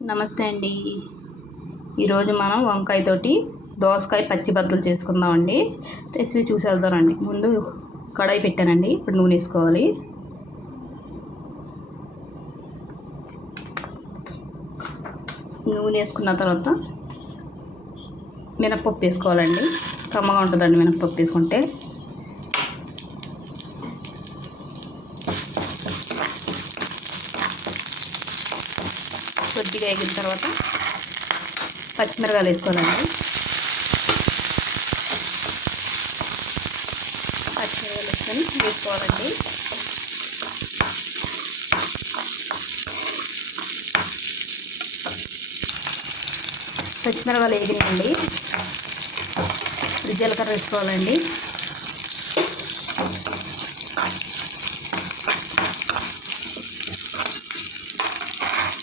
నమస్తే అండి. ఈరోజు మనం వంకాయతోటి దోసకాయ పచ్చి బద్దలు చేసుకుందామండి. రెసిపీ చూసేద్దామండి. ముందు కడాయి పెట్టానండి. ఇప్పుడు నూనె వేసుకోవాలి. నూనె వేసుకున్న తర్వాత మినప్పప్పు వేసుకోవాలండి. కమ్మగా ఉంటుందండి మినప్పప్పు వేసుకుంటే. కొద్దిగా వేగిన తర్వాత పచ్చిమిరకాయలు వేసుకోవాలండి. పచ్చిమిరకాయలు వేసుకోవాలండి. పచ్చిమిరకాయలు వేగినాయండి. జీలకర్ర వేసుకోవాలండి.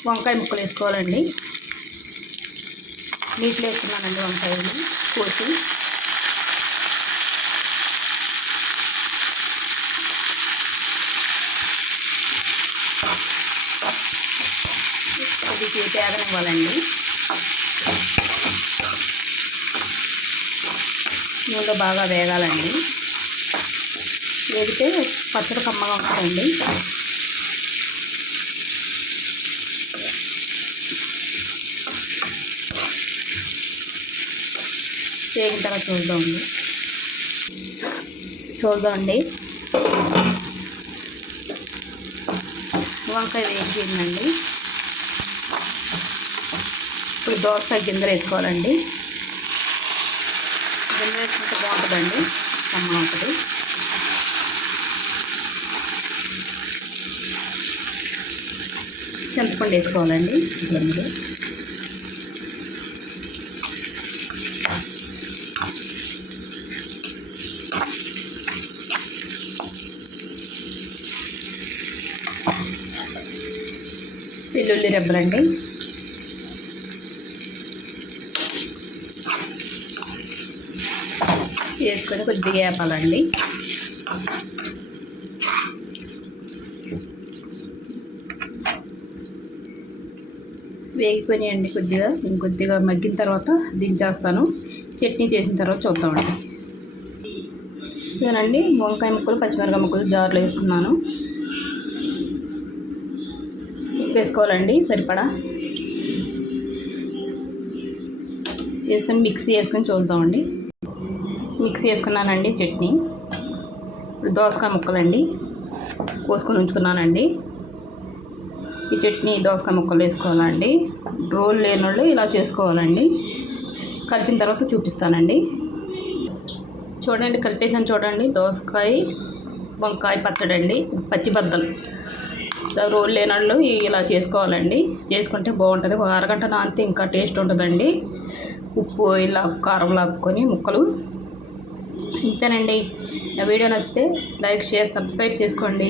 వంకాయ ముక్కలు వేసుకోవాలండి. నీటిలో వేసుకున్నానండి వంకాయలు కోసి. అది తేగనివ్వాలండి. నూనెలో బాగా వేగాలండి. వేగితే పచ్చడి కమ్మగా ఉంటుందండి. వేగిన తర్వాత చూద్దామండి. వంకాయ వేగిందండి. ఇప్పుడు దోసకాయ గింజలు వేసుకోవాలండి. గింజలు వేసుకుంటే బాగుంటుందండి, కమ్మగా ఉంటుంది. చింతపండు వేసుకోవాలండి. గింజలు వెల్లుల్లి రెబ్బలండి. వేసుకొని కొద్దిగా వేపాలండి. వేగిపోయినాయండి. కొద్దిగా మగ్గిన తర్వాత దించేస్తాను. చట్నీ చేసిన తర్వాత చూద్దామండి. ఇదేనండి వంకాయ ముక్కలు పచ్చిమిరపకాయ ముక్కలు జార్లో వేసుకున్నాను. వేసుకోవాలండి సరిపడా. వేసుకొని మిక్సీ వేసుకొని చూద్దామండి. మిక్సీ వేసుకున్నానండి చట్నీ. ఇప్పుడు దోసకాయ ముక్కలండి కోసుకొని ఉంచుకున్నానండి. ఈ చట్నీ దోసకాయ ముక్కలు వేసుకోవాలండి. రోల్ లేని వాళ్ళు ఇలా చేసుకోవాలండి. కలిపిన తర్వాత చూపిస్తానండి. చూడండి, కలిపేసాను చూడండి. దోసకాయ వంకాయ పచ్చడి అండి, పచ్చి బద్దలు. రోల్ లేని వాళ్ళు ఇలా చేసుకోవాలండి. చేసుకుంటే బాగుంటుంది. ఒక అరగంట నానితే ఇంకా టేస్ట్ ఉంటుందండి. ఉప్పు ఇలా కారం లాక్కొని ముక్కలు. ఇంతేనండి. నా వీడియో నచ్చితే లైక్, షేర్, సబ్స్క్రైబ్ చేసుకోండి.